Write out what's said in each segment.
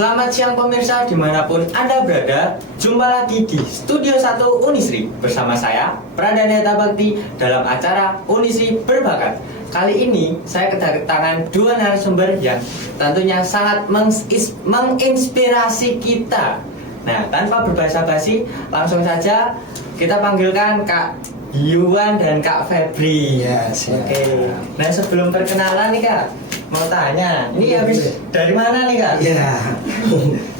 Selamat siang pemirsa dimanapun Anda berada. Jumpa lagi di Studio 1 Unisri bersama saya Pradhaneta Bakti dalam acara Unisri Berbakat. Kali ini saya kedatangan dua narasumber yang tentunya sangat menginspirasi kita. Nah, tanpa berbasa-basi, langsung saja kita panggilkan Kak Yuan dan Kak Febri. Yes, Oke. Nah, sebelum perkenalan nih Kak, mau tanya, ini habis dari mana nih Kak? Ya,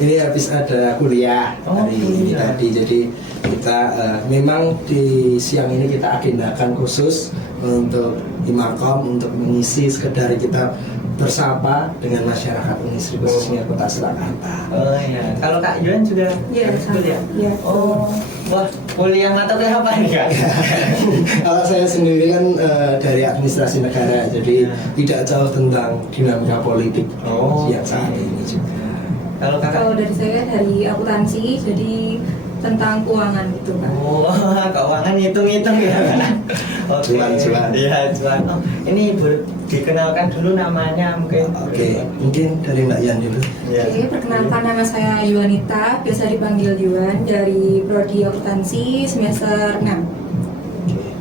ini habis ada kuliah hari ini tadi. Jadi kita memang di siang ini kita agendakan khusus untuk Imakom untuk mengisi sekedar kita bersapa dengan masyarakat Unisri khususnya Kota Surakarta. Oh iya. Kalau Kak Yuan juga sama. ya? Iya. Oh, wah, kuliah mata kuliah apa nih Kak? Kalau saya sendiri kan dari administrasi negara, jadi tidak jauh tentang dinamika politik yang saat ini juga. Kalau Kakak? Kalau dari saya dari akuntansi, jadi tentang keuangan gitu Pak. Oh, keuangan hitung-hitung ya. Oke. Cuan. Iya, cuan. Oh, ini boleh dikenalkan dulu namanya mungkin. Oke, mungkin dari Mbak Yan dulu. Ya. Oke, perkenalkan nama saya Yuanita, biasa dipanggil Yuan, dari Prodi Akuntansi semester 6.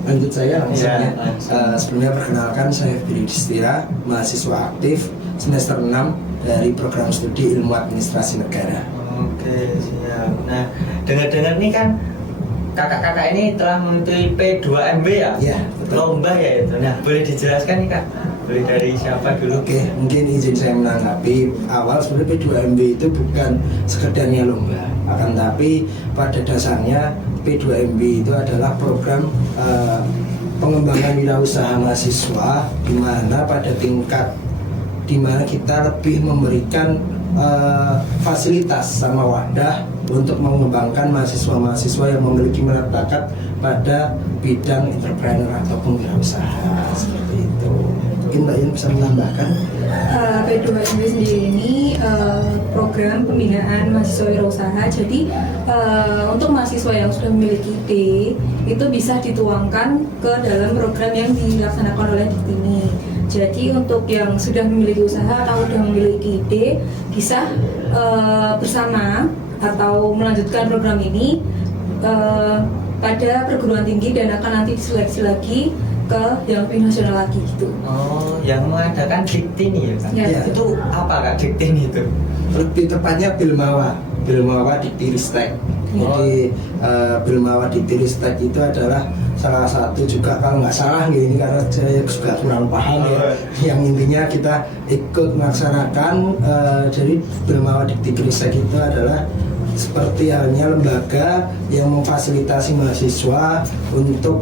Lanjut saya langsung Ya, ya. langsung. Sebelumnya perkenalkan saya Billy Distira, mahasiswa aktif semester 6 dari program studi ilmu administrasi negara. Oke, siap. Nah, dengar-dengar nih kan kakak-kakak ini telah mengikuti P2MB ya? Iya, betul. Lomba ya itu. Nah, boleh dijelaskan nih Kak? Boleh dari siapa dulu? Oke, mungkin izin saya menanggapi awal sebenarnya P2MB itu bukan sekedarnya lomba, akan tapi pada dasarnya P2MB itu adalah program pengembangan wirausaha mahasiswa di mana pada tingkat di mana kita lebih memberikan fasilitas sama wadah untuk mengembangkan mahasiswa-mahasiswa yang memiliki minat bakat pada bidang entrepreneur ataupun wirausaha seperti itu. Mungkin Mbak Yun bisa menambahkan. P2MB sendiri ini program pembinaan mahasiswa wirausaha. Jadi untuk mahasiswa yang sudah memiliki ide itu bisa dituangkan ke dalam program yang dilaksanakan oleh Dikti ini. Jadi untuk yang sudah memiliki usaha atau sudah memiliki ide bisa bersama atau melanjutkan program ini pada perguruan tinggi dan akan nanti diseleksi lagi ke yang lebih nasional lagi gitu. Oh, yang mengadakan Dikti nih ya Kak? Ya. Itu apa Kak Dikti itu? Lebih tepatnya Bilmawa Dikti Ristek. Jadi Bilmawa Dikti Ristek itu adalah salah satu juga kalau nggak salah ini karena saya juga kurang paham ya. Yang intinya kita ikut melaksanakan jadi Bilmawa Dikti Ristek itu adalah seperti halnya lembaga yang memfasilitasi mahasiswa untuk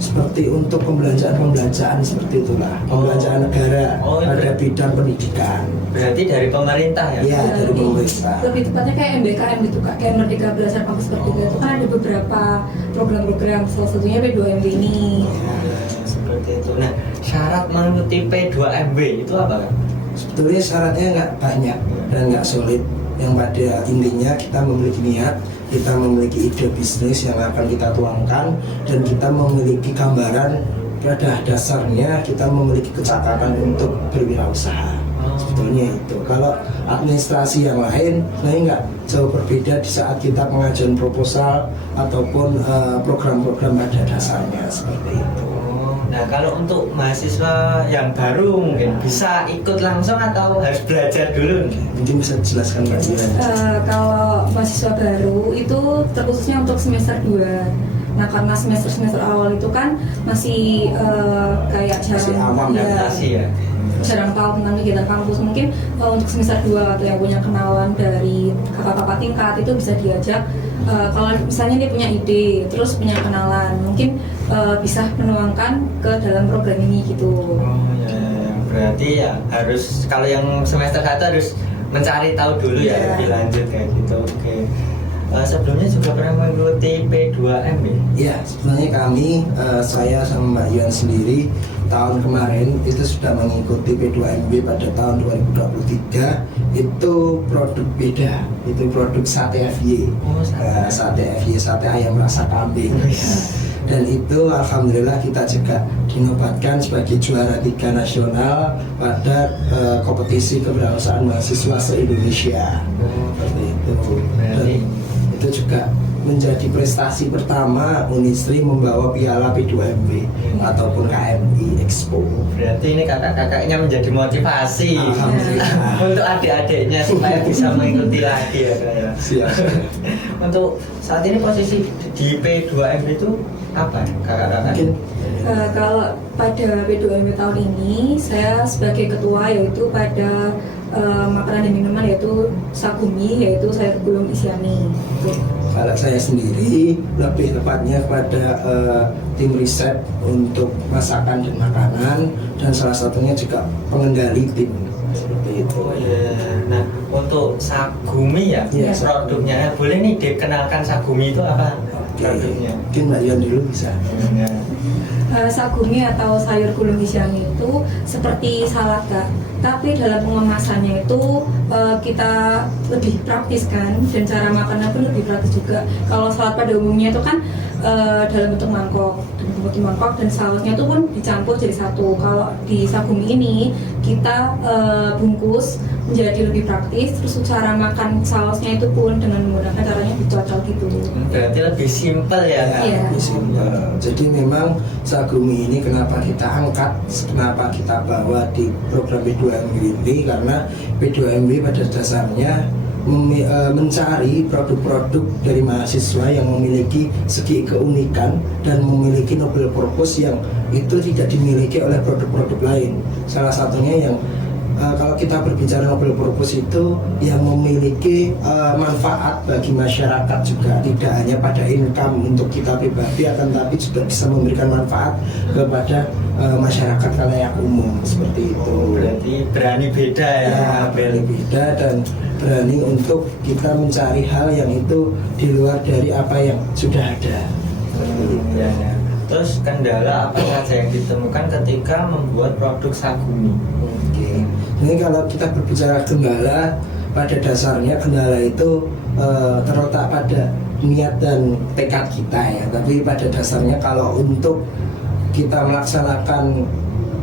seperti untuk pembelanjaan seperti itulah, pembelanjaan negara pada bidang pendidikan. Berarti dari pemerintah ya? Iya, dari pemerintah. Lebih tepatnya kayak MBKM gitu Kak, kayak Merdeka Belajar Kampus Merdeka itu kan ada beberapa program-program, salah satunya P2MB ini. Seperti itu. Nah, syarat mengikuti P2MB itu apa Kak? Sebetulnya syaratnya nggak banyak dan nggak sulit. Yang pada intinya kita memiliki niat, kita memiliki ide bisnis yang akan kita tuangkan, dan kita memiliki gambaran pada dasarnya kita memiliki kecakapan untuk berwirausaha. Sebetulnya itu. Kalau administrasi yang lain, nah ini nggak jauh berbeda di saat kita pengajuan proposal ataupun program-program pada dasarnya seperti itu. Nah, kalau untuk mahasiswa yang baru mungkin bisa ikut langsung atau harus belajar dulu? Mungkin bisa dijelaskan Mbak Dilan. Kalau mahasiswa baru itu terkhususnya untuk semester 2. Nah karena semester awal itu kan masih kayak Masih awam adaptasi ya? jarang tahu tentang kegiatan kampus. Mungkin untuk semester 2 atau yang punya kenalan dari kakak-kakak tingkat itu bisa diajak. Kalau misalnya dia punya ide, terus punya kenalan, mungkin bisa menuangkan ke dalam program ini gitu. Oh ya, berarti ya harus kalau yang semester 1 harus mencari tahu dulu ya lebih lanjut kayak gitu. Oke. Sebelumnya juga pernah mengikuti P2M ya? Iya, sebenarnya kami, saya sama Mbak Yuan sendiri tahun kemarin itu sudah mengikuti P2MB pada tahun 2023. Itu produk beda, itu produk sate FY. Oh, sate. Sate FY, sate ayam rasa kambing. dan itu alhamdulillah kita juga dinobatkan sebagai juara 3 nasional pada kompetisi kewirausahaan mahasiswa se-Indonesia. Seperti itu. Dan itu juga menjadi prestasi pertama Unisri membawa piala P2MB ataupun KMI Expo. Berarti ini kakak-kakaknya menjadi motivasi Alhamdulillah. untuk adik-adiknya supaya bisa mengikuti lagi ya Kak, ya. Siap. Untuk saat ini posisi di P2MB itu apa kakak-kakak? Mungkin Kalau pada P2MB tahun ini saya sebagai ketua yaitu pada makanan dan minuman yaitu Sagumi, yaitu sayur gulung Isyani. kalau saya sendiri lebih tepatnya kepada tim riset untuk masakan dan makanan, dan salah satunya juga pengendali tim seperti itu. Oh iya. Nah, untuk Sagumi ya, Iya, produknya. Boleh nih dikenalkan Sagumi itu apa produknya? Mungkin Mbak Yon dulu bisa. Ya. Sagumi atau sayur gulung Isyani itu seperti salad Kak, tapi dalam pengemasannya itu kita lebih praktis kan, dan cara makannya pun lebih praktis juga. Kalau salad pada umumnya itu kan dalam bentuk mangkok, dan sausnya itu pun dicampur jadi satu. Kalau di Sagumi ini kita bungkus menjadi lebih praktis, terus cara makan sausnya itu pun dengan menggunakan caranya dicocol gitu. Berarti lebih simpel ya Kak? Iya. Lebih simpel. Jadi memang Sagumi ini kenapa kita angkat, kenapa kita bawa di program P2MB ini, karena P2MB pada dasarnya mencari produk-produk dari mahasiswa yang memiliki segi keunikan dan memiliki noble purpose yang itu tidak dimiliki oleh produk-produk lain. Salah satunya yang kalau kita berbicara noble purpose itu yang memiliki manfaat bagi masyarakat juga, tidak hanya pada income untuk kita pribadi, akan tapi juga bisa memberikan manfaat kepada masyarakat khalayak umum seperti itu. Berarti berani beda ya? Ya, berani beda dan berani untuk kita mencari hal yang itu di luar dari apa yang sudah ada. Ya, ya. Terus kendala apa saja yang ditemukan ketika membuat produk Sagumi? Oke. Ini kalau kita berbicara kendala, pada dasarnya kendala itu terletak pada niat dan tekad kita ya. Tapi pada dasarnya kalau untuk kita melaksanakan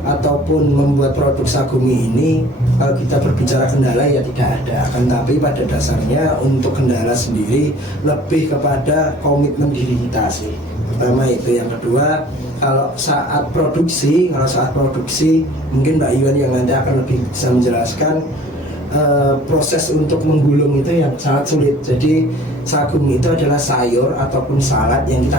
ataupun membuat produk Sagumi ini, kalau kita berbicara kendala ya tidak ada. Akan tapi pada dasarnya untuk kendala sendiri lebih kepada komitmen diri kita sih. Pertama itu, yang kedua kalau saat produksi mungkin Mbak Iwan yang nanti akan lebih bisa menjelaskan proses untuk menggulung itu yang sangat sulit. Jadi Sagumi itu adalah sayur ataupun salad yang kita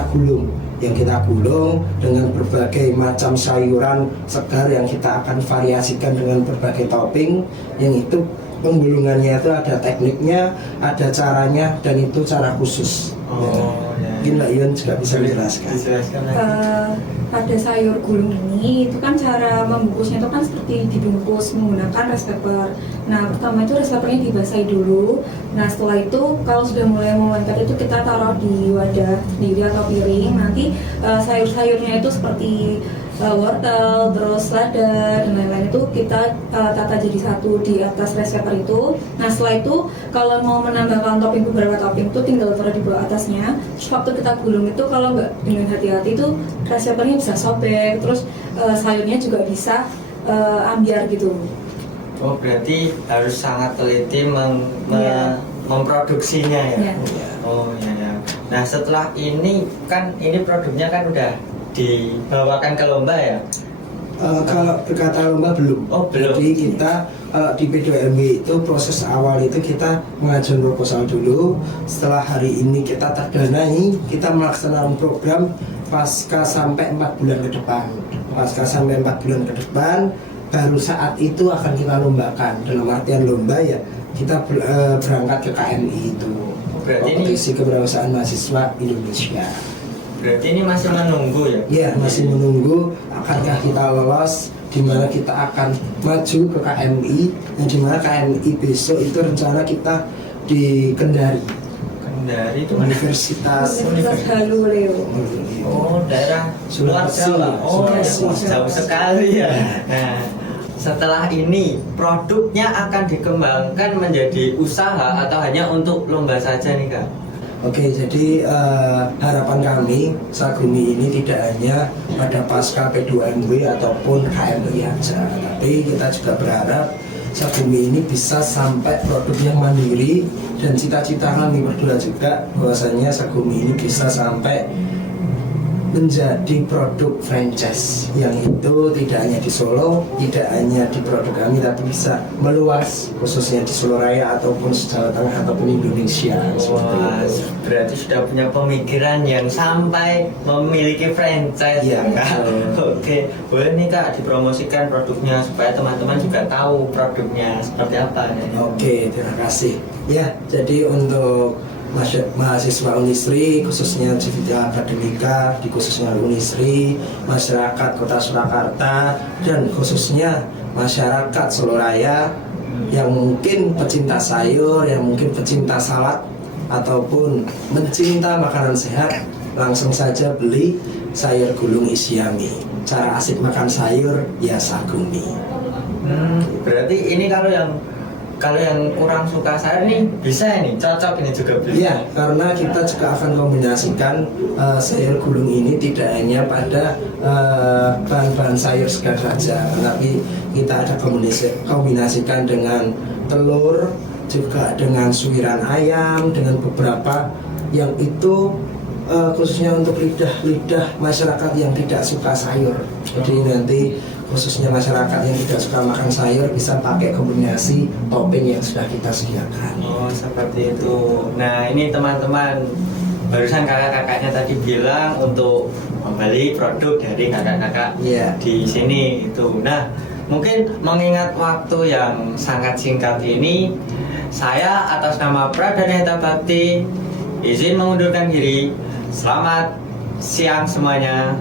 gulung dengan berbagai macam sayuran segar yang kita akan variasikan dengan berbagai topping, yang itu penggulungannya itu ada tekniknya, ada caranya, dan itu cara khusus. Mungkin Mbak Iwan juga bisa menjelaskan. Dijelaskan lagi. Pada sayur gulung ini itu kan cara membungkusnya itu kan seperti dibungkus menggunakan rice paper. Nah, pertama itu rice papernya dibasahi dulu. Nah, setelah itu kalau sudah mulai melengket itu kita taruh di wadah sendiri atau piring. Nanti sayur-sayurnya itu seperti wortel, terus lada dan lain-lain itu kita tata jadi satu di atas rice paper itu. Nah, setelah itu kalau mau menambahkan topping, beberapa topping itu tinggal taruh di bawah atasnya. Terus waktu kita gulung itu kalau nggak dengan hati-hati itu rice papernya bisa sobek, terus sayurnya juga bisa ambiar gitu. Oh, berarti harus sangat teliti Iya. memproduksinya ya? Iya. Oh ya, ya. Nah, setelah ini kan ini produknya kan udah dibawakan ke lomba ya? Kalau berkata lomba belum. Oh, belum. Jadi kita di P2MB itu proses awal itu kita mengajukan proposal dulu. Setelah hari ini kita terdanai, kita melaksanakan program pasca sampai 4 bulan ke depan. Pasca sampai 4 bulan ke depan, baru saat itu akan kita lombakan. Dalam artian lomba ya kita berangkat ke KMI itu. Berarti ini- Kompetisi Kewirausahaan Mahasiswa Indonesia. Berarti ini masih menunggu ya? Ya, masih menunggu akankah kita lolos, di mana kita akan maju ke KMI, yang di mana KMI besok itu rencana kita di Kendari, Kendari itu mana? Universitas Haluleo. Oh, daerah luar Sulawesi. Jawa. Oh, Sulawesi. jauh sekali ya. Nah, setelah ini produknya akan dikembangkan menjadi usaha atau hanya untuk lomba saja nih Kak? Oke, jadi harapan kami Sagumi ini tidak hanya pada pasca P2MW ataupun KMI aja, tapi kita juga berharap Sagumi ini bisa sampai produk yang mandiri, dan cita-cita kami berdua juga bahwasanya Sagumi ini bisa sampai menjadi produk franchise yang itu tidak hanya di Solo, tidak hanya di produk kami, tapi bisa meluas khususnya di Solo Raya ataupun Jawa Tengah ataupun Indonesia. Seperti Wah, itu. berarti sudah punya pemikiran yang sampai memiliki franchise ya Iya, Kak? betul. Oke, boleh nih Kak dipromosikan produknya supaya teman-teman juga tahu produknya seperti apa ya? Oke, terima kasih. Ya, jadi untuk mahasiswa Unisri, khususnya Civita Akademika, di khususnya Unisri, masyarakat Kota Surakarta, dan khususnya masyarakat Solo Raya yang mungkin pecinta sayur, yang mungkin pecinta salad, ataupun mencinta makanan sehat, langsung saja beli sayur gulung Isyami. Cara asik makan sayur ya Sagumi. Berarti ini kalau yang kurang suka sayur nih bisa ini cocok ini juga beli. Iya, karena kita juga akan kombinasikan sayur gulung ini tidak hanya pada bahan-bahan sayur segar saja, tapi kita ada kombinasikan dengan telur, juga dengan suiran ayam, dengan beberapa yang itu khususnya untuk lidah masyarakat yang tidak suka sayur. Jadi nanti khususnya masyarakat yang tidak suka makan sayur bisa pakai kombinasi topping yang sudah kita sediakan. Oh seperti itu. Nah ini teman-teman, barusan kakak-kakaknya tadi bilang untuk membeli produk dari kakak-kakak Iya. di sini itu. Nah mungkin mengingat waktu yang sangat singkat ini, saya atas nama Pradaneta Bakti izin mengundurkan diri. Selamat siang semuanya.